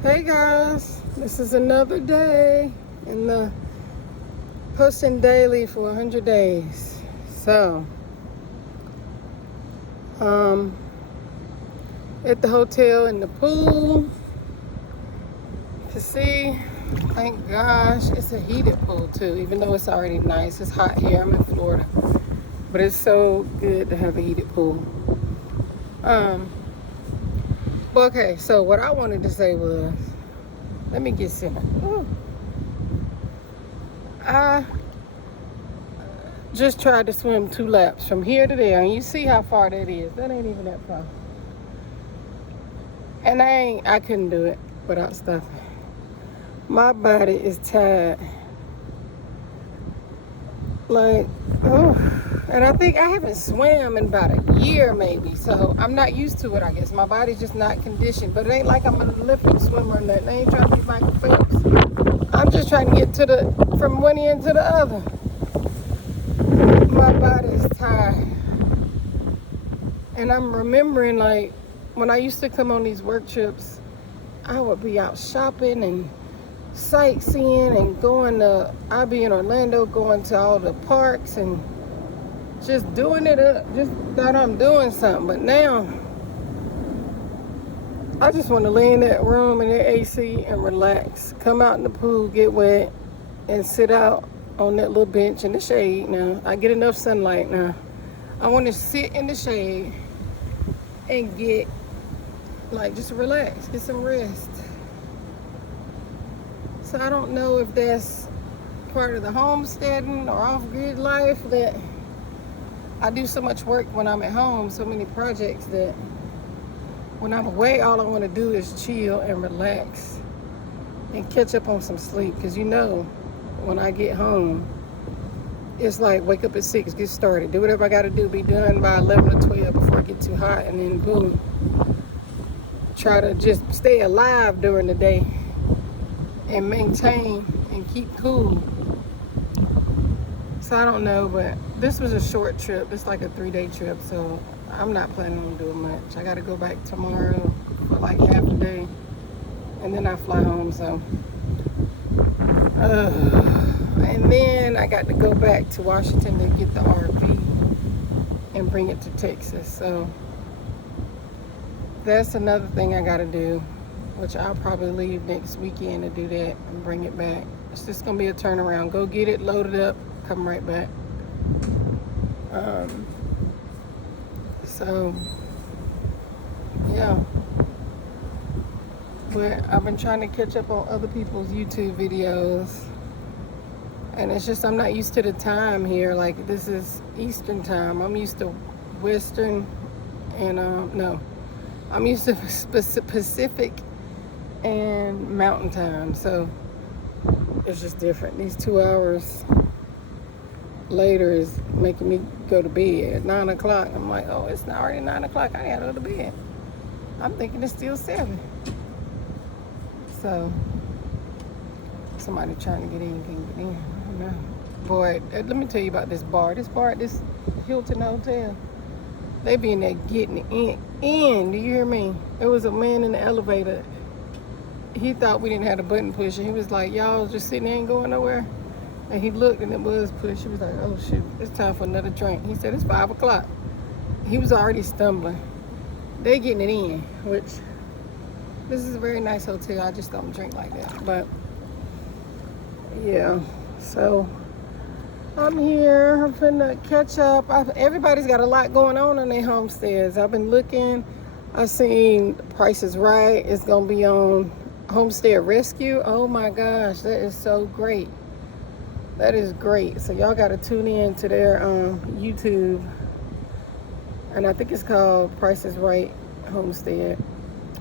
Hey guys, this is another day in the posting daily for 100 days. So, at the hotel in the pool to see. Thank gosh, it's a heated pool too, even though it's already nice. It's hot here. I'm in Florida, but it's so good to have a heated pool. Okay, so what I wanted to say was, let me get centered. Ooh. I just tried to swim 2 laps from here to there, and you see how far that is. That ain't even that far. And I couldn't do it without stopping. My body is tired. Like, oh. And I think I haven't swam in about a year maybe. So I'm not used to it, I guess. My body's just not conditioned. But it ain't like I'm an Olympic swimmer or nothing. I ain't trying to be Michael Phelps. I'm just trying to get from one end to the other. My body is tired. And I'm remembering, like, when I used to come on these work trips, I would be out shopping and sightseeing and I'd be in Orlando going to all the parks and just doing it up. Just thought I'm doing something. But now, I just want to lay in that room in the AC and relax. Come out in the pool, get wet, and sit out on that little bench in the shade now. I get enough sunlight now. I want to sit in the shade and just relax, get some rest. So I don't know if that's part of the homesteading or off-grid life, that I do so much work when I'm at home, so many projects, that when I'm away, all I want to do is chill and relax and catch up on some sleep. Because when I get home, it's like wake up at 6, get started, do whatever I got to do, be done by 11 or 12 before it gets too hot, and then boom, try to just stay alive during the day and maintain and keep cool. So I don't know, but this was a short trip. It's like a 3-day trip, so I'm not planning on doing much. I got to go back tomorrow for like half a day, and then I fly home. So and then I got to go back to Washington to get the RV and bring it to Texas. So that's another thing I got to do, which I'll probably leave next weekend to do that and bring it back. It's just going to be a turnaround. Go get it, load it up, come right back. So, yeah. But I've been trying to catch up on other people's YouTube videos. And it's just I'm not used to the time here. Like, this is Eastern time. I'm used to Western and, no. I'm used to Pacific and Mountain time. So, it's just different. These 2 hours later is making me go to bed at 9 o'clock. I'm like, oh, it's not already 9 o'clock. I gotta go to bed. I'm thinking it's still 7. So, somebody trying to get in can get in. I don't know. Boy, let me tell you about this bar. This Hilton Hotel, they be in there getting in. Do you hear me? There was a man in the elevator. He thought we didn't have a button pusher. He was like, y'all just sitting there ain't going nowhere. And he looked and it was pushed. He was like, oh shoot, it's time for another drink. He said, it's 5 o'clock. He was already stumbling. They getting it in, which this is a very nice hotel. I just don't drink like that. But yeah, so I'm here. I'm finna catch up. Everybody's got a lot going on their homesteads. I've been looking. I've seen Price is Right. It's gonna be on Homestead Rescue. Oh my gosh, that is so great. That is great. So y'all got to tune in to their YouTube. And I think it's called Price is Right Homestead.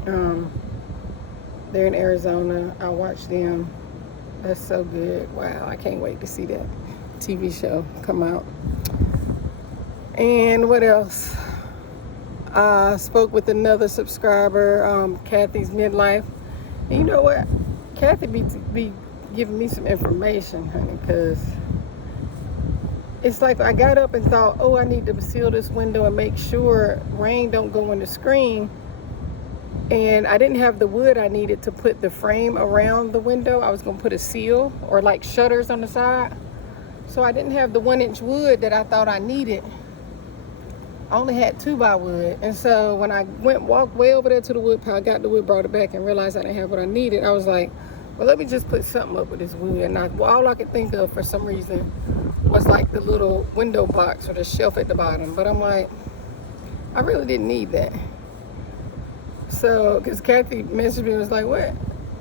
They're in Arizona. I watch them. That's so good. Wow, I can't wait to see that TV show come out. And what else? I spoke with another subscriber, Kathy's Midlife. And you know what? Kathy be giving me some information, honey, because it's like I got up and thought, oh, I need to seal this window and make sure rain don't go in the screen. And I didn't have the wood I needed to put the frame around the window. I was gonna put a seal or like shutters on the side. So I didn't have the 1-inch wood that I thought I needed. I only had 2x wood. And so when I walked way over there to the wood pile, got the wood, brought it back, and realized I didn't have what I needed, I was like, well, let me just put something up with this wood. And all I could think of for some reason was like the little window box or the shelf at the bottom. But I'm like, I really didn't need that. So, because Kathy messaged me and was like,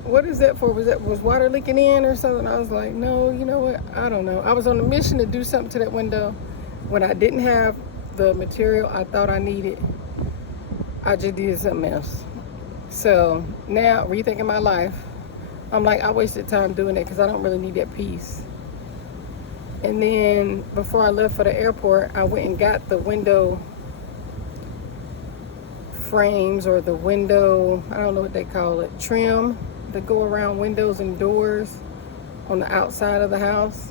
what is that for? Was water leaking in or something? I was like, no, you know what? I don't know. I was on a mission to do something to that window when I didn't have the material I thought I needed. I just did something else. So now, rethinking my life, I'm like, I wasted time doing it because I don't really need that piece. And then before I left for the airport, I went and got the window frames or the window, I don't know what they call it, trim that go around windows and doors on the outside of the house.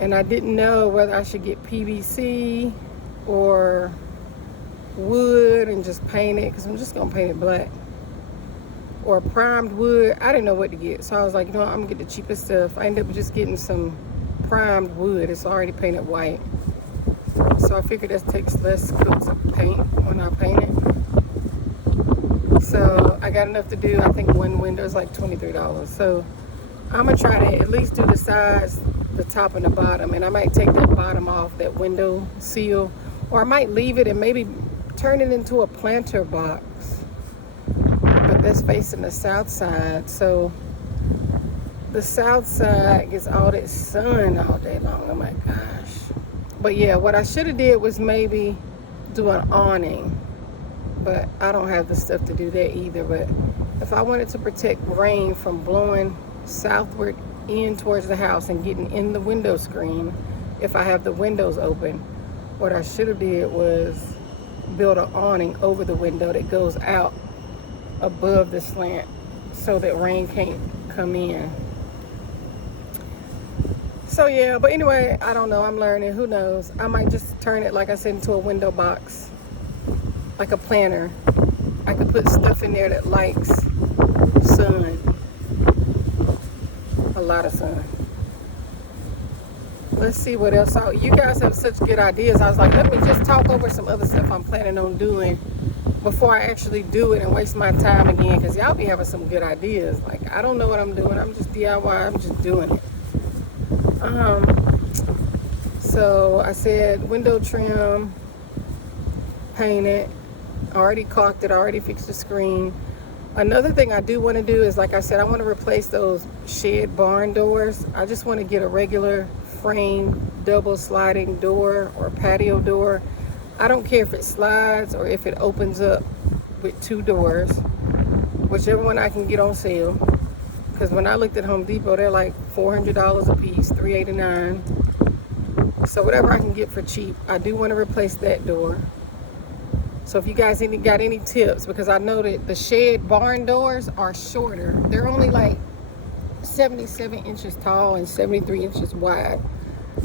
And I didn't know whether I should get PVC or wood and just paint it, because I'm just gonna paint it black, or primed wood. I didn't know what to get, so I was like, you know what, I'm gonna get the cheapest stuff. I ended up just getting some primed wood. It's already painted white, so I figured that takes less coats of paint when I paint it. So I got enough to do. I think one window is like $23. So I'm gonna try to at least do the sides, the top and the bottom, and I might take that bottom off, that window seal, or I might leave it and maybe turn it into a planter box. But that's facing the south side, so the south side gets all that sun all day long. Oh my gosh. But yeah, what I should have did was maybe do an awning, but I don't have the stuff to do that either. But if I wanted to protect rain from blowing southward in towards the house and getting in the window screen, if I have the windows open, what I should have did was build an awning over the window that goes out above the slant so that rain can't come in. So yeah, but anyway, I don't know, I'm learning, who knows. I might just turn it, like I said, into a window box, like a planter. I could put stuff in there that likes sun, a lot of sun. Let's see what else. So you guys have such good ideas. I was like, let me just talk over some other stuff I'm planning on doing before I actually do it and waste my time again, because y'all be having some good ideas. Like, I don't know what I'm doing. I'm just DIY. I'm just doing it. So I said window trim, paint it. I already caulked it. I already fixed the screen. Another thing I do want to do is, like I said, I want to replace those shed barn doors. I just want to get a regular frame double sliding door or patio door. I don't care if it slides or if it opens up with 2 doors, whichever one I can get on sale. Because when I looked at Home Depot, they're like $400 a piece, $389. So whatever I can get for cheap. I do want to replace that door. So if you guys got any tips, because I know that the shed barn doors are shorter. They're only like 77 inches tall and 73 inches wide.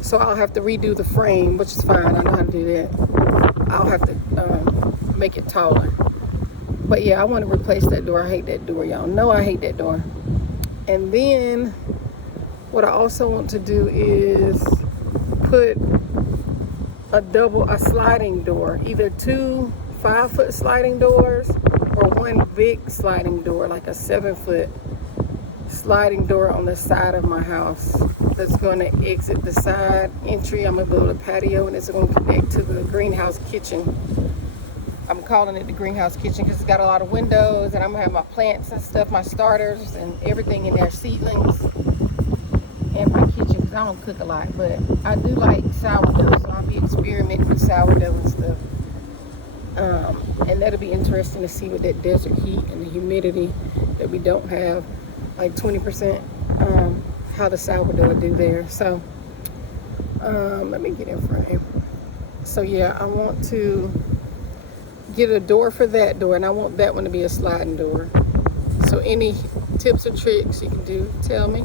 So I'll have to redo the frame, which is fine. I know how to do that. I'll have to make it taller. But yeah, I want to replace that door. I hate that door. Y'all know I hate that door. And then what I also want to do is put a sliding door, either 2 5-foot sliding doors or 1 big sliding door, like a 7-foot sliding door on the side of my house that's going to exit the side entry. I'm going to build a patio and it's going to connect to the greenhouse kitchen. I'm calling it the greenhouse kitchen because it's got a lot of windows, and I'm going to have my plants and stuff, my starters and everything in there, seedlings, and my kitchen, because I don't cook a lot, but I do like sourdough, so I'll be experimenting with sourdough and stuff. And that'll be interesting to see with that desert heat and the humidity that we don't have, like 20%, how the sourdough would do there. So let me get in frame. So yeah, I want to get a door for that door, and I want that one to be a sliding door. So any tips or tricks you can do, tell me.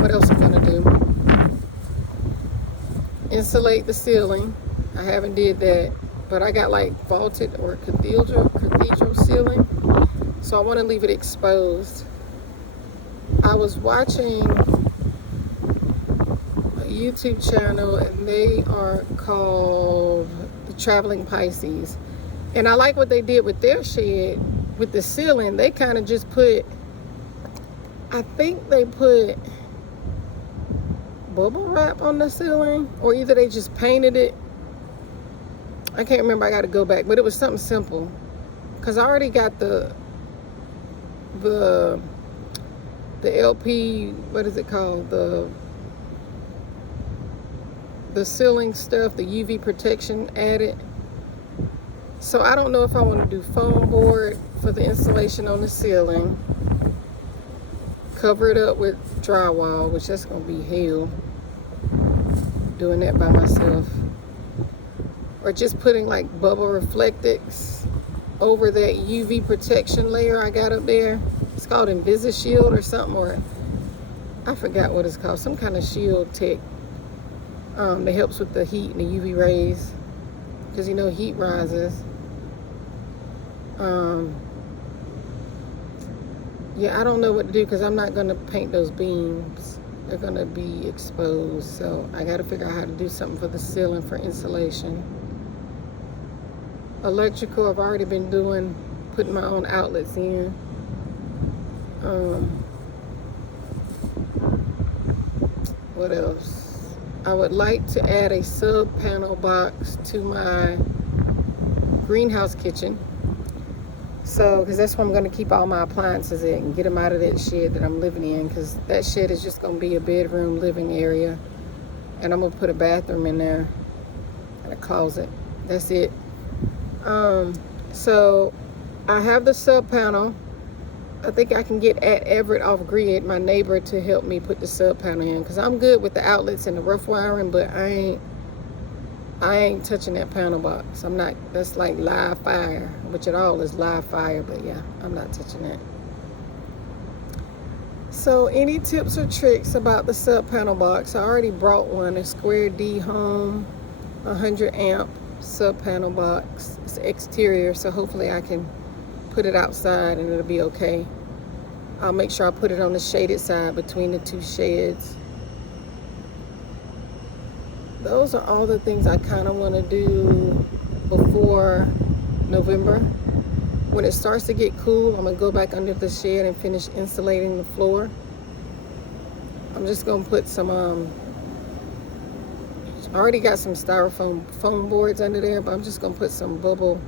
What else I'm gonna do? Insulate the ceiling. I haven't did that. but I got like vaulted or cathedral ceiling, so I want to leave it exposed. I was watching a YouTube channel, and they are called the Traveling Pisces, and I like what they did with their shed with the ceiling. They kind of just put, I think they put bubble wrap on the ceiling, or either they just painted it. I can't remember, I got to go back, but it was something simple, because I already got the LP, what is it called, the ceiling stuff, the UV protection added. So I don't know if I want to do foam board for the insulation on the ceiling, cover it up with drywall, which that's gonna be hell doing that by myself, or just putting like bubble reflectix over that UV protection layer I got up there. It's called Shield or something, or I forgot what it's called, some kind of shield tech that helps with the heat and the UV rays, because you know heat rises. Yeah, I don't know what to do, because I'm not going to paint those beams. They're going to be exposed. So I got to figure out how to do something for the ceiling for insulation. Electrical, I've already been doing, putting my own outlets in. What else? I would like to add a sub panel box to my greenhouse kitchen. So, because that's where I'm going to keep all my appliances at and get them out of that shed that I'm living in, because that shed is just going to be a bedroom living area, and I'm going to put a bathroom in there and a closet. That's it. So I have the sub panel. I think I can get at Everett Offgrid, my neighbor, to help me put the sub panel in, because I'm good with the outlets and the rough wiring, but I ain't touching that panel box. I'm not, that's like live fire, which it all is live fire, but yeah, I'm not touching that. So any tips or tricks about the sub panel box? I already brought one, a Square D Home 100 amp sub panel box. It's exterior, so hopefully I can put it outside and it'll be okay. I'll make sure I put it on the shaded side between the two sheds. Those are all the things I kind of want to do before November. When it starts to get cool, I'm going to go back under the shed and finish insulating the floor. I'm just going to put some, I already got some styrofoam foam boards under there, but I'm just going to put some double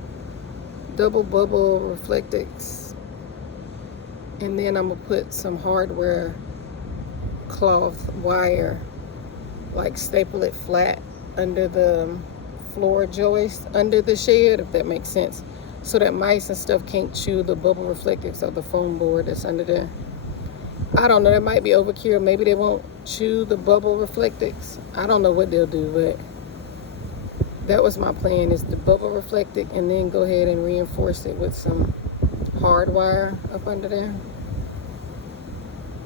bubble reflectix. And then I'm going to put some hardware cloth wire, like staple it flat under the floor joist under the shed, if that makes sense, so that mice and stuff can't chew the bubble reflectix of the foam board that's under there. I don't know, that might be overkill. Maybe they won't chew the bubble reflectix. I don't know what they'll do, but that was my plan, is the bubble reflectix and then go ahead and reinforce it with some hard wire up under there.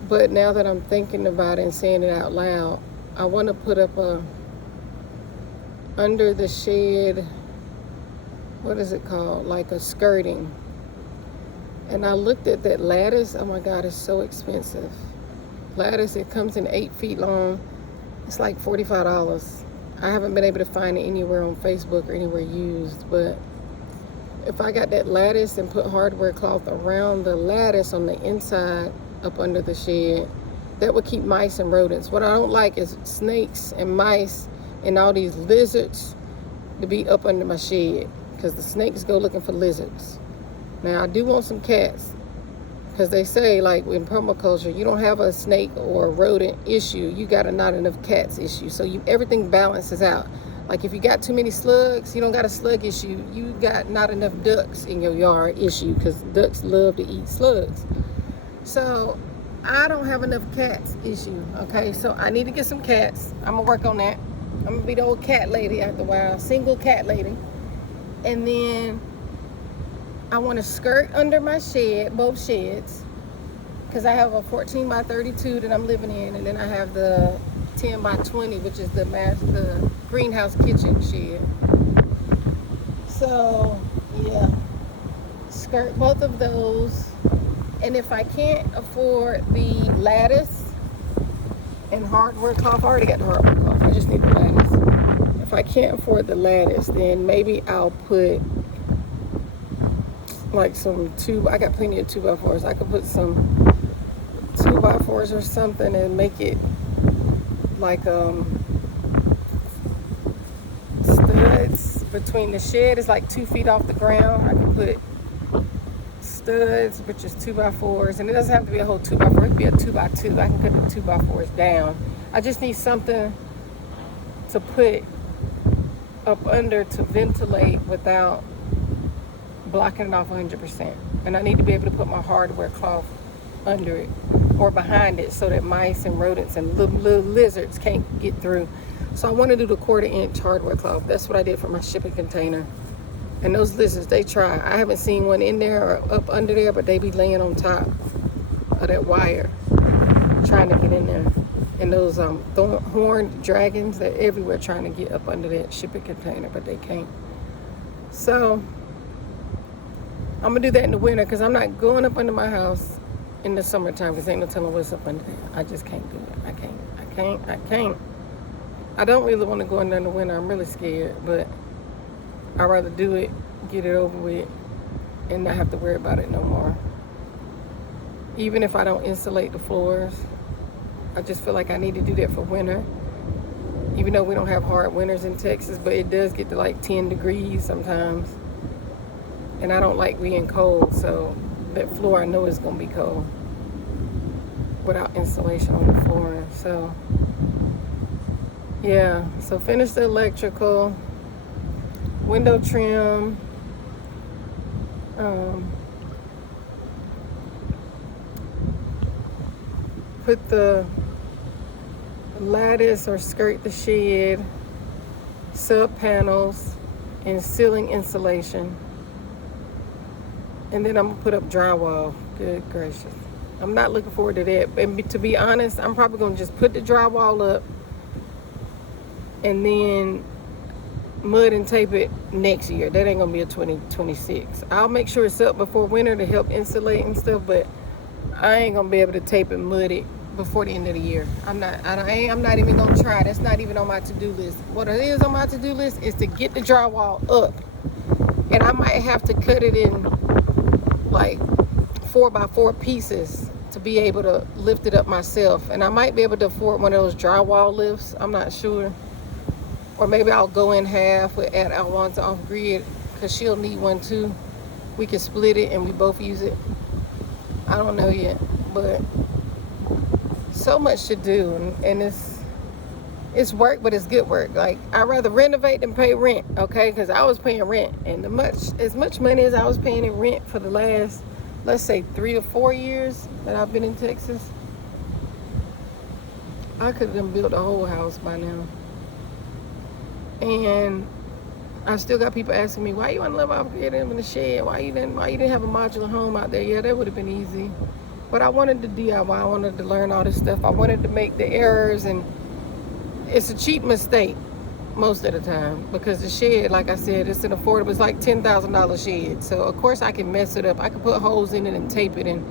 But now that I'm thinking about it and saying it out loud, I want to put up a, under the shed, what is it called? Like a skirting. And I looked at that lattice. Oh my God, it's so expensive. Lattice, it comes in 8 feet long. It's like $45. I haven't been able to find it anywhere on Facebook or anywhere used, but if I got that lattice and put hardware cloth around the lattice on the inside up under the shed, that would keep mice and rodents. What I don't like is snakes and mice and all these lizards to be up under my shed, because the snakes go looking for lizards. Now I do want some cats, because they say, like in permaculture, you don't have a snake or a rodent issue, you got a not enough cats issue. So everything balances out. Like if you got too many slugs, you don't got a slug issue, you got not enough ducks in your yard issue, because ducks love to eat slugs. So I don't have enough cats issue, okay? So I need to get some cats. I'm gonna work on that. I'm gonna be the old cat lady after a while, single cat lady. And then I want to skirt under my shed, both sheds, because I have a 14 by 32 that I'm living in, and then I have the 10 by 20, which is the greenhouse kitchen shed. So yeah, skirt both of those. And if I can't afford the lattice and hardware cloth, I already got the hardware cloth, I just need the lattice. If I can't afford the lattice, then maybe I'll put like some I got plenty of 2x4s. I could put some 2x4s or something and make it like studs between the shed. Is like 2 feet off the ground. I can put studs, which is 2x4s, and it doesn't have to be a whole 2x4. It could be a 2x2. I can cut the 2x4s down. I just need something to put up under to ventilate without blocking it off 100%. And I need to be able to put my hardware cloth under it or behind it so that mice and rodents and little lizards can't get through. So I want to do the 1/4 inch hardware cloth. That's what I did for my shipping container. And those lizards, they try. I haven't seen one in there or up under there, but they be laying on top of that wire trying to get in there. And those horned dragons, they're everywhere trying to get up under that shipping container, but they can't. So I'm gonna do that in the winter because I'm not going up under my house in the summertime because ain't no telling what's up under there. I just can't do it. I can't. I don't really want to go in there in the winter. I'm really scared, but I'd rather do it, get it over with, and not have to worry about it no more. Even if I don't insulate the floors, I just feel like I need to do that for winter. Even though we don't have hard winters in Texas, but it does get to like 10 degrees sometimes. And I don't like being cold, so that floor I know is gonna be cold without insulation on the floor. So yeah, so finish the electrical, window trim, put the lattice or skirt the shed, sub panels, and ceiling insulation. And then I'm gonna put up drywall. Good gracious. I'm not looking forward to that. And to be honest, I'm probably gonna just put the drywall up and then mud and tape it next year. That ain't gonna be a 2026. I'll make sure it's up before winter to help insulate and stuff, but I ain't gonna be able to tape and mud it before the end of the year. I'm not even gonna try. That's not even on my to-do list. What it is on my to-do list is to get the drywall up. And I might have to cut it in like 4x4 pieces to be able to lift it up myself. And I might be able to afford one of those drywall lifts. I'm not sure. Or maybe I'll go in half with Alwan's Offgrid because she'll need one too. We can split it and we both use it. I don't know yet, but so much to do, and it's work, but it's good work. Like, I'd rather renovate than pay rent, okay? Because I was paying rent, and as much money as I was paying in rent for the last, let's say, 3 to 4 years that I've been in Texas, I could have built a whole house by now. And I still got people asking me, why you want to live out here in the shed? Why you didn't have a modular home out there? Yeah, that would have been easy. But I wanted to DIY. I wanted to learn all this stuff. I wanted to make the errors, and it's a cheap mistake most of the time because the shed, like I said, it's like $10,000 shed. So of course I can mess it up. I can put holes in it and tape it and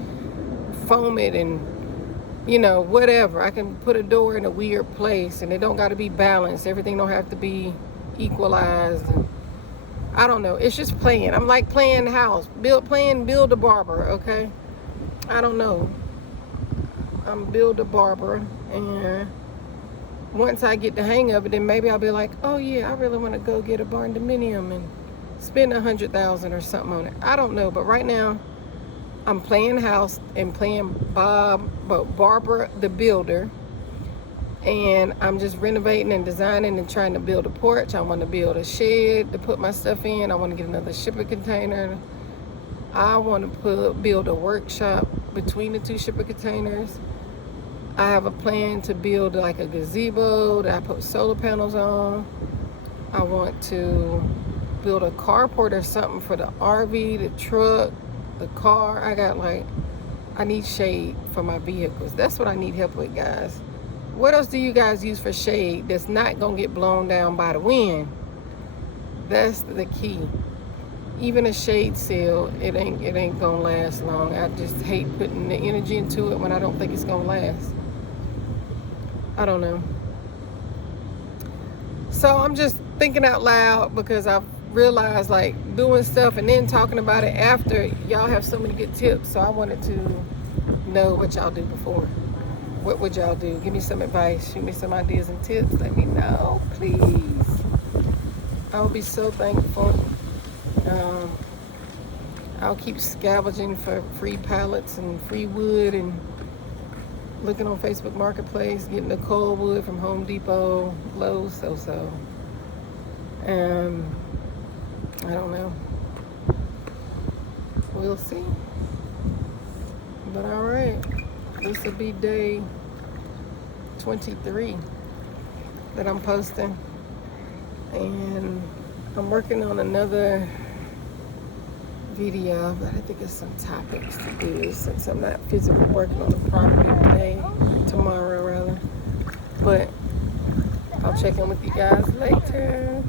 foam it and, you know, whatever. I can put a door in a weird place and it don't got to be balanced. Everything don't have to be equalized. And I don't know. It's just playing. I'm like playing house. Build a barber, okay? I don't know. I'm build a barber, and once I get the hang of it, then maybe I'll be like, oh yeah, I really want to go get a barn dominium and spend $100,000 or something on it. I don't know, but right now I'm playing house and playing Barbara the builder, and I'm just renovating and designing and trying to build a porch. I want to build a shed to put my stuff in. I want to get another shipping container. I want to build a workshop between the 2 shipping containers. I have a plan to build like a gazebo that I put solar panels on. I want to build a carport or something for the RV, the truck, the car. I need shade for my vehicles. That's what I need help with, guys. What else do you guys use for shade that's not gonna get blown down by the wind? That's the key. even a shade sail, it ain't gonna last long. I just hate putting the energy into it when I don't think it's gonna last. I don't know. So I'm just thinking out loud because I've realized like doing stuff and then talking about it after, y'all have so many good tips. So I wanted to know what y'all do before. What would y'all do? Give me some advice. Shoot me some ideas and tips. Let me know, please. I will be so thankful. I'll keep scavenging for free pallets and free wood and looking on Facebook Marketplace, getting the cold wood from Home Depot, Lowe's, so. I don't know. We'll see. But all right, this will be day 23 that I'm posting. And I'm working on another video, but I think it's some topics to do since I'm not physically working on the property today, tomorrow rather. But I'll check in with you guys later.